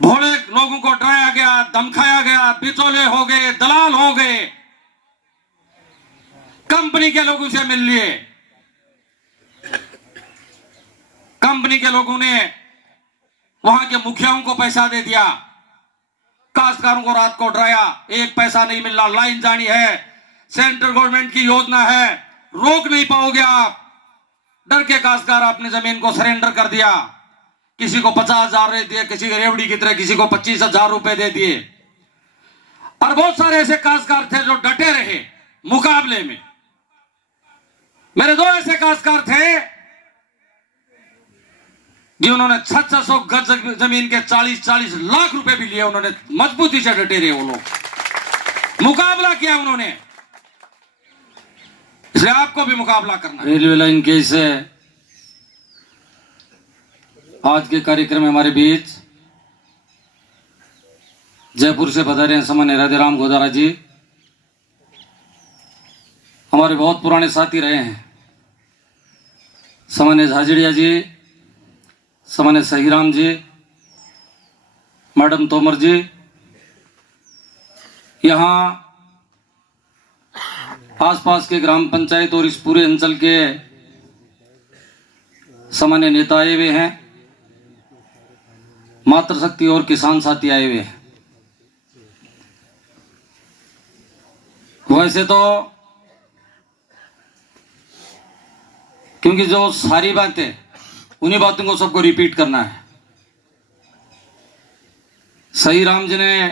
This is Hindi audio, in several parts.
भोले लोगों को डराया गया, धमकाया गया, बिचौले हो गए, दलाल हो गए, कंपनी के लोगों से मिल लिए। कंपनी के लोगों ने वहां के मुखियाओं को पैसा दे दिया, काश्तकारों को रात को डराया, एक पैसा नहीं मिलना, लाइन जानी है, सेंट्रल गवर्नमेंट की योजना है, रोक नहीं पाओगे आप। डर के काश्तकार अपनी जमीन को सरेंडर कर दिया। किसी को 50,000 दे दिए, किसी को रेवड़ी की तरह किसी को 25,000 रुपए दे दिए। और बहुत सारे ऐसे काश्तकार थे जो डटे रहे मुकाबले में। मेरे दो ऐसे काश्तकार थे जिन्होंने 600 गज जमीन के 40-40 लाख रुपए भी लिए। उन्होंने मजबूती से डटे रहे, वो लोग मुकाबला किया उन्होंने। इसलिए आपको भी मुकाबला करना। रेलवे लाइन केस है। आज के कार्यक्रम में हमारे बीच जयपुर से पधारे हैं सामान्य राधेराम गोदारा जी, हमारे बहुत पुराने साथी रहे हैं। सामान्य झाझड़िया जी, सामान्य सहीराम जी, मैडम तोमर जी, यहाँ आसपास के ग्राम पंचायत और इस पूरे अंचल के सामान्य नेता आए हुए हैं, मातृशक्ति और किसान साथी आए हुए हैं। वैसे तो क्योंकि जो सारी बातें उन्हीं बातों को सबको रिपीट करना है। सही राम जी ने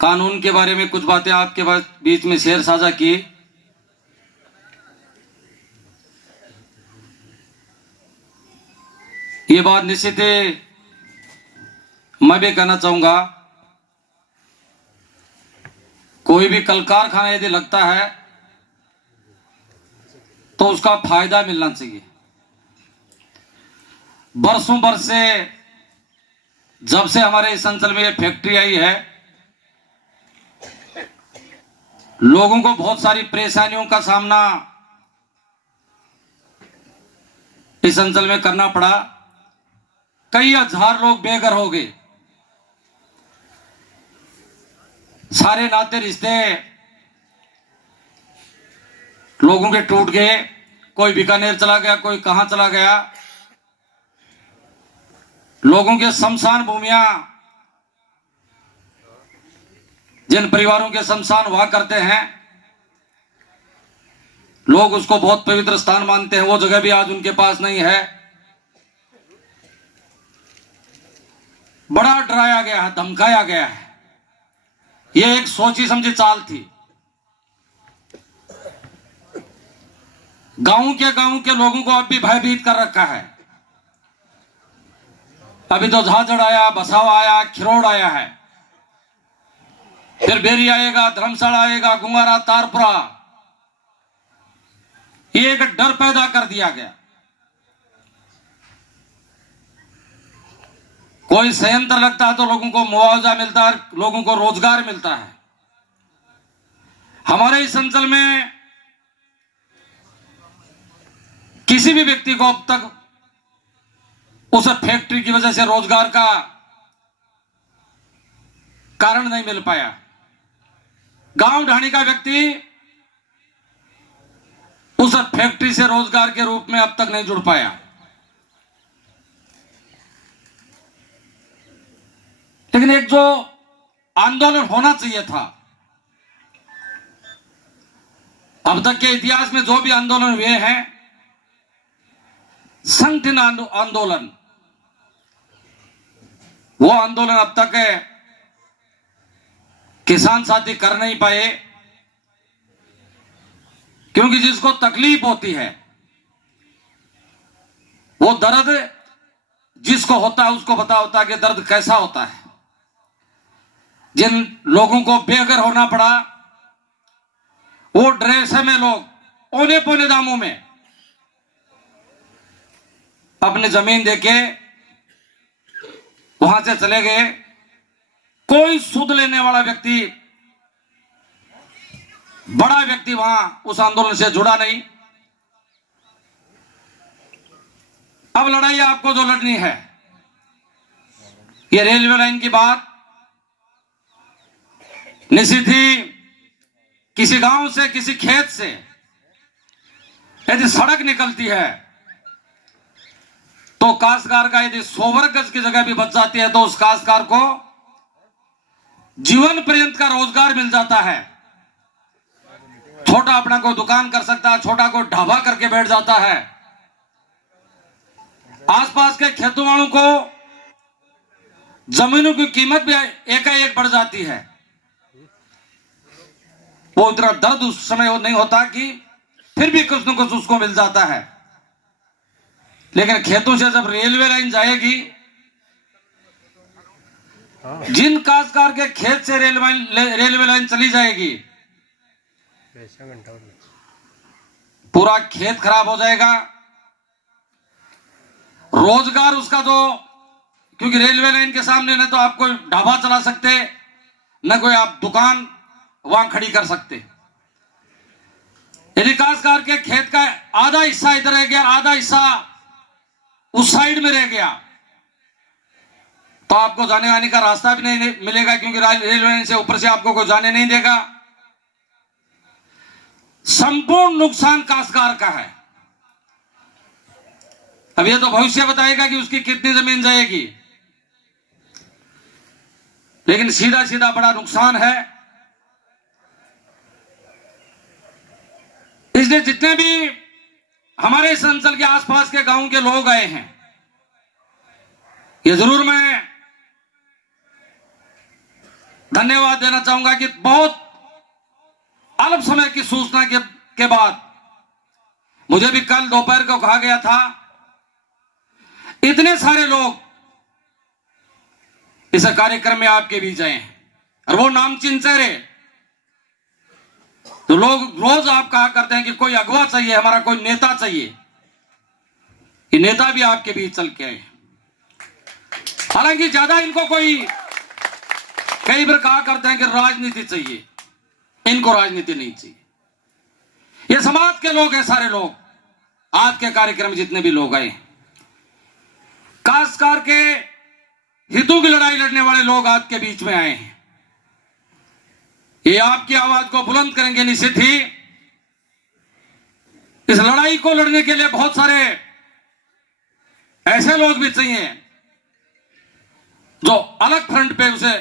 कानून के बारे में कुछ बातें आपके बीच में शेयर साझा की। ये बात निश्चित है, मैं भी कहना चाहूंगा, कोई भी कल कारखाना यदि लगता है तो उसका फायदा मिलना चाहिए। बरसों बरस से जब से हमारे इस अंचल में ये फैक्ट्री आई है, लोगों को बहुत सारी परेशानियों का सामना इस अंचल में करना पड़ा। कई हजार लोग बेघर हो गए। सारे नाते रिश्ते लोगों के टूट गए। कोई बीकानेर चला गया, कोई कहां चला गया। लोगों के शमशान भूमियां, जिन परिवारों के शमशान हुआ करते हैं, लोग उसको बहुत पवित्र स्थान मानते हैं, वो जगह भी आज उनके पास नहीं है। बड़ा डराया गया है, धमकाया गया है। यह एक सोची समझी चाल थी। गांव के लोगों को अब भी भयभीत कर रखा है। अभी तो झाझड़ आया, बसावा आया, खिरोड़ आया है, फिर बेरी आएगा, धर्मशाला आएगा, गुंगारा, तारपुरा। ये एक डर पैदा कर दिया गया। कोई संयंत्र लगता है तो लोगों को मुआवजा मिलता है, लोगों को रोजगार मिलता है। हमारे इस अंचल में किसी भी व्यक्ति को अब तक उस फैक्ट्री की वजह से रोजगार का कारण नहीं मिल पाया। गांव ढाणी का व्यक्ति उस फैक्ट्री से रोजगार के रूप में अब तक नहीं जुड़ पाया। लेकिन एक जो आंदोलन होना चाहिए था, अब तक के इतिहास में जो भी आंदोलन हुए हैं, संगठन आंदोलन, वो आंदोलन अब तक किसान साथी कर नहीं पाए। क्योंकि जिसको तकलीफ होती है, वो दर्द जिसको होता है उसको पता होता है कि दर्द कैसा होता है। जिन लोगों को बेघर होना पड़ा, वो ड्रेस में लोग औने पौने दामों में अपनी जमीन देके वहां से चले गए। कोई सुध लेने वाला व्यक्ति, बड़ा व्यक्ति वहां उस आंदोलन से जुड़ा नहीं। अब लड़ाई आपको जो लड़नी है, ये रेलवे लाइन की बात निश्चित ही किसी गांव से, किसी खेत से यदि सड़क निकलती है तो काश्तकार का यदि 100 गज की जगह भी बच जाती है तो उस काश्तकार को जीवन पर्यंत का रोजगार मिल जाता है। छोटा अपना कोई दुकान कर सकता है, छोटा कोई ढाबा करके बैठ जाता है। आसपास के खेतों वालों को जमीनों की कीमत भी एकाएक बढ़ जाती है। वो इतना दर्द उस समय नहीं होता कि फिर भी कुछ न कुछ उसको मिल जाता है। लेकिन खेतों से जब रेलवे लाइन जाएगी, जिन काश्तकार के खेत से रेलवे लाइन चली जाएगी, पूरा खेत खराब हो जाएगा। रोजगार उसका तो, क्योंकि रेलवे लाइन के सामने न तो आप कोई ढाबा चला सकते, न कोई आप दुकान वहां खड़ी कर सकते। यदि काश्तकार के खेत का आधा हिस्सा इधर रह गया, आधा हिस्सा उस साइड में रह गया, तो आपको जाने आने का रास्ता भी नहीं मिलेगा, क्योंकि रेलवे लाइन से ऊपर से आपको कोई जाने नहीं देगा। संपूर्ण नुकसान काश्तकार का है। अब ये तो भविष्य बताएगा कि उसकी कितनी जमीन जाएगी, लेकिन सीधा सीधा बड़ा नुकसान है। इसलिए जितने भी हमारे इस अंचल के आसपास के गांव के लोग आए हैं, ये जरूर मैं धन्यवाद देना चाहूंगा कि बहुत अल्प समय की सूचना के बाद मुझे भी कल दोपहर को कहा गया था, इतने सारे लोग इस कार्यक्रम में आपके बीच आए हैं, और वो नामचीन चेहरे। तो लोग रोज आप कहा करते हैं कि कोई अगवा चाहिए, हमारा कोई नेता चाहिए। ये नेता भी आपके बीच चल के आए। हालांकि ज्यादा इनको कई बार कहा करते हैं कि राजनीति चाहिए, इनको राजनीति नहीं चाहिए। ये समाज के लोग हैं, सारे लोग आज के कार्यक्रम में जितने भी लोग आए, काश्तकार के हितों की लड़ाई लड़ने वाले लोग आज के बीच में आए हैं। ये आपकी आवाज को बुलंद करेंगे। निश्चित ही इस लड़ाई को लड़ने के लिए बहुत सारे ऐसे लोग भी चाहिए जो अलग फ्रंट पे उसे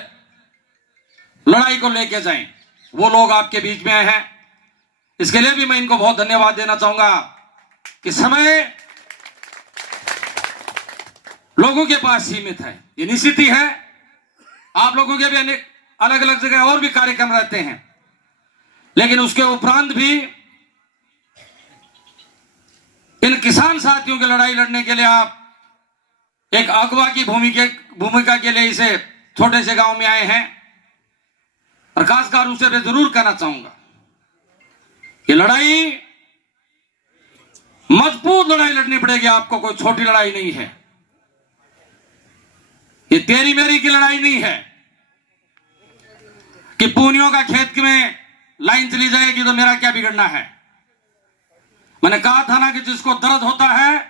लड़ाई को लेके जाएं। वो लोग आपके बीच में आए हैं, इसके लिए भी मैं इनको बहुत धन्यवाद देना चाहूंगा कि समय लोगों के पास सीमित है। ये निश्चित ही है, आप लोगों के भी अनेक अलग अलग जगह और भी कार्यक्रम रहते हैं, लेकिन उसके उपरांत भी इन किसान साथियों की लड़ाई लड़ने के लिए आप एक अगवा की भूमिका के लिए इसे छोटे से गांव में आए हैं। और खासकर उसे मैं जरूर कहना चाहूंगा कि लड़ाई मजबूत लड़ाई लड़नी पड़ेगी आपको, कोई छोटी लड़ाई नहीं है। ये तेरी मेरी की लड़ाई नहीं है कि पूनियों का खेत में लाइन चली जाएगी तो मेरा क्या बिगड़ना है। मैंने कहा था ना कि जिसको दर्द होता है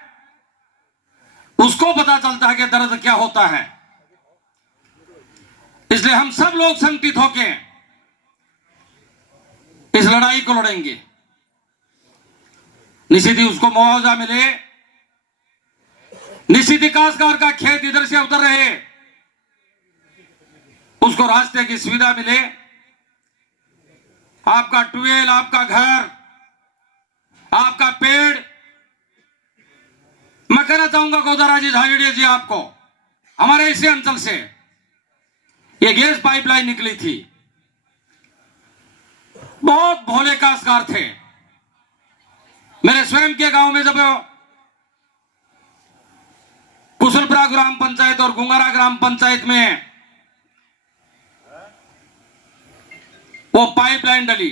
उसको पता चलता है कि दर्द क्या होता है। इसलिए हम सब लोग संगठित होकर इस लड़ाई को लड़ेंगे। निश्चित ही उसको मुआवजा मिले, निश्चित ही काश्तकार का खेत इधर से उधर रहे, उसको रास्ते की सुविधा मिले, आपका ट्यूबवेल, आपका घर, आपका पेड़। मैं कहना चाहूंगा गोदाराजी झाविड़िया जी, आपको हमारे इसी अंचल से ये गैस पाइपलाइन निकली थी। बहुत भोले काश्तकार थे। मेरे स्वयं के गांव में जब कुशलपुरा ग्राम पंचायत और गुंगारा ग्राम पंचायत में वो पाइपलाइन डली,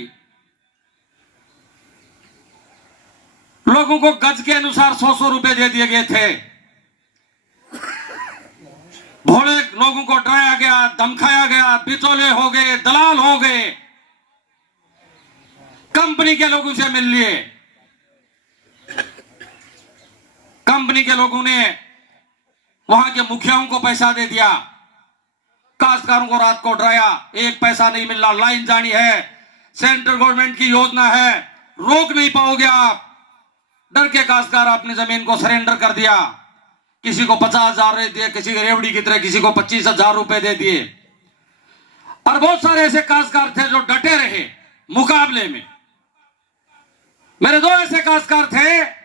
लोगों को गज के अनुसार 100-100 रुपए दे दिए गए थे। भोले लोगों को डराया गया, धमकाया गया, बिचौले हो गए, दलाल हो गए, कंपनी के लोगों से मिल लिए। कंपनी के लोगों ने वहां के मुखियाओं को पैसा दे दिया, काश्तकारों को रात को डराया, एक पैसा नहीं मिलना, लाइन जानी है, सेंट्रल गवर्नमेंट की योजना है, रोक नहीं पाओगे आप। डर के काश्तकार अपनी जमीन को सरेंडर कर दिया, किसी को 50,000 दे दिए, किसी को रेवड़ी की तरह किसी को 25,000 रुपए दे दिए। और बहुत सारे ऐसे काश्तकार थे जो डटे रहे मुकाबले में। मेरे दो ऐसे काश्तकार थे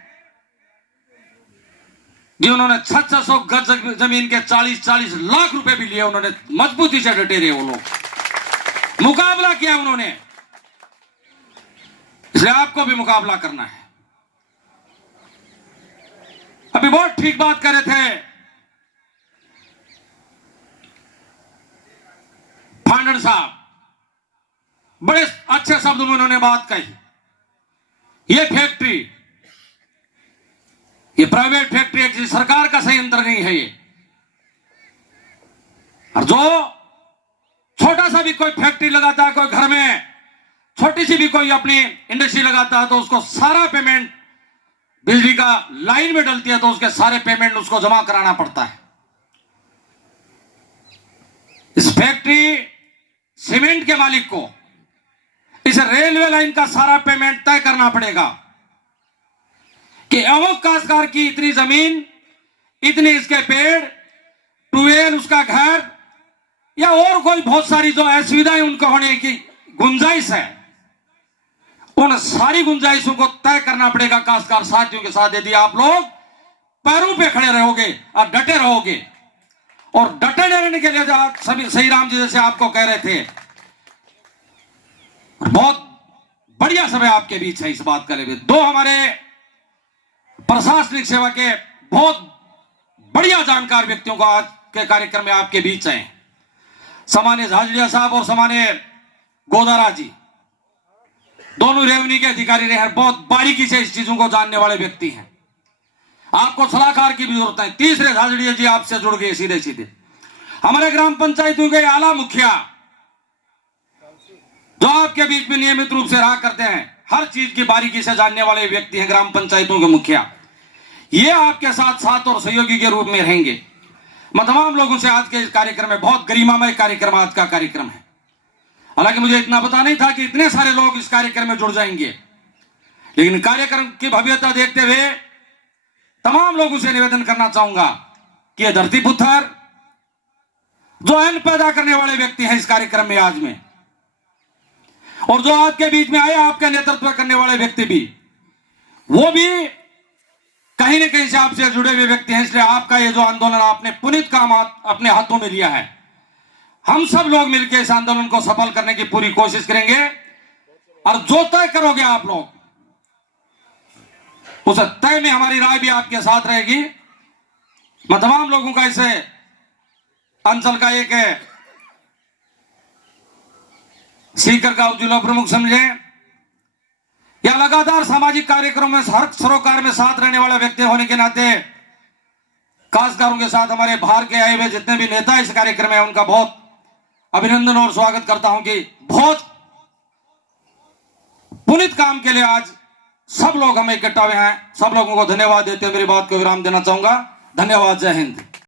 जिन्होंने 600 गज जमीन के 40-40 लाख रुपए भी लिए, उन्होंने मजबूती से डटे रहे, वो लोग मुकाबला किया उन्होंने। इसलिए आपको भी मुकाबला करना है। अभी बहुत ठीक बात कर रहे थे फांडन साहब, बड़े अच्छे शब्दों में उन्होंने बात कही। ये फैक्ट्री, ये प्राइवेट फैक्ट्री है, किसी सरकार का संयंत्र नहीं है ये। और जो छोटा सा भी कोई फैक्ट्री लगाता है, कोई घर में छोटी सी भी कोई अपनी इंडस्ट्री लगाता है, तो उसको सारा पेमेंट बिजली का लाइन में डलती है तो उसके सारे पेमेंट उसको जमा कराना पड़ता है। इस फैक्ट्री सीमेंट के मालिक को इस रेलवे लाइन का सारा पेमेंट तय करना पड़ेगा कि अमुक काश्तकार की इतनी जमीन, इतने इसके पेड़, ट्यूबवेल, उसका घर या और कोई बहुत सारी जो असुविधाएं उनको होने की गुंजाइश है, उन सारी गुंजाइशों को तय करना पड़ेगा काश्तकार साथियों के साथ। यदि आप लोग पैरों पे खड़े रहोगे और डटे रहोगे, और डटे रहने के लिए सभी सही राम जी जैसे आपको कह रहे थे, बहुत बढ़िया समय आपके बीच है इस बात के लिए। दो हमारे प्रशासनिक सेवा के बहुत बढ़िया जानकार व्यक्तियों को आज के कार्यक्रम में आपके बीच हैं। सामान्य झाजड़िया साहब और सामान्य गोदारा जी, दोनों रेवन्यू के अधिकारी रहे हैं, बहुत बारीकी से इस चीजों को जानने वाले व्यक्ति हैं। आपको सलाहकार की भी जरूरत है। तीसरे झाजड़िया जी आपसे जुड़ गए सीधे सीधे। हमारे ग्राम पंचायतों के आला मुखिया जो आपके बीच में नियमित रूप से रहा करते हैं, हर चीज की बारीकी से जानने वाले व्यक्ति हैं ग्राम पंचायतों के मुखिया, ये आपके साथ साथ और सहयोगी के रूप में रहेंगे। मैं तमाम लोगों से आज के इस कार्यक्रम में, बहुत गरिमामय कार्यक्रम आज का कार्यक्रम है, हालांकि मुझे इतना पता नहीं था कि इतने सारे लोग इस कार्यक्रम में जुड़ जाएंगे, लेकिन कार्यक्रम की भव्यता देखते हुए तमाम लोगों से निवेदन करना चाहूंगा कि ये धरती पुत्र जो अन्न पैदा करने वाले व्यक्ति हैं इस कार्यक्रम में आज में, और जो आपके बीच में आए आपके नेतृत्व करने वाले व्यक्ति भी, वो भी कहीं न कहीं से आपसे जुड़े हुए व्यक्ति हैं। इसलिए आपका ये जो आंदोलन आपने पुनीत काम अपने हाथों में लिया है, हम सब लोग मिलकर इस आंदोलन को सफल करने की पूरी कोशिश करेंगे। और जो तय करोगे आप लोग, उस तय में हमारी राय भी आपके साथ रहेगी। मैं तमाम लोगों का इसे अंचल का एक सीकर का जिला प्रमुख समझे या लगातार सामाजिक कार्यक्रमों में हर सरोकार में साथ रहने वाले व्यक्ति होने के नाते काश्तकारों के साथ हमारे बाहर के आए हुए जितने भी नेता इस कार्यक्रम में, उनका बहुत अभिनंदन और स्वागत करता हूं कि बहुत पुनीत काम के लिए आज सब लोग हमें इकट्ठा हुए हैं। सब लोगों को धन्यवाद देते हुए मेरी बात को विराम देना चाहूंगा। धन्यवाद। जय हिंद।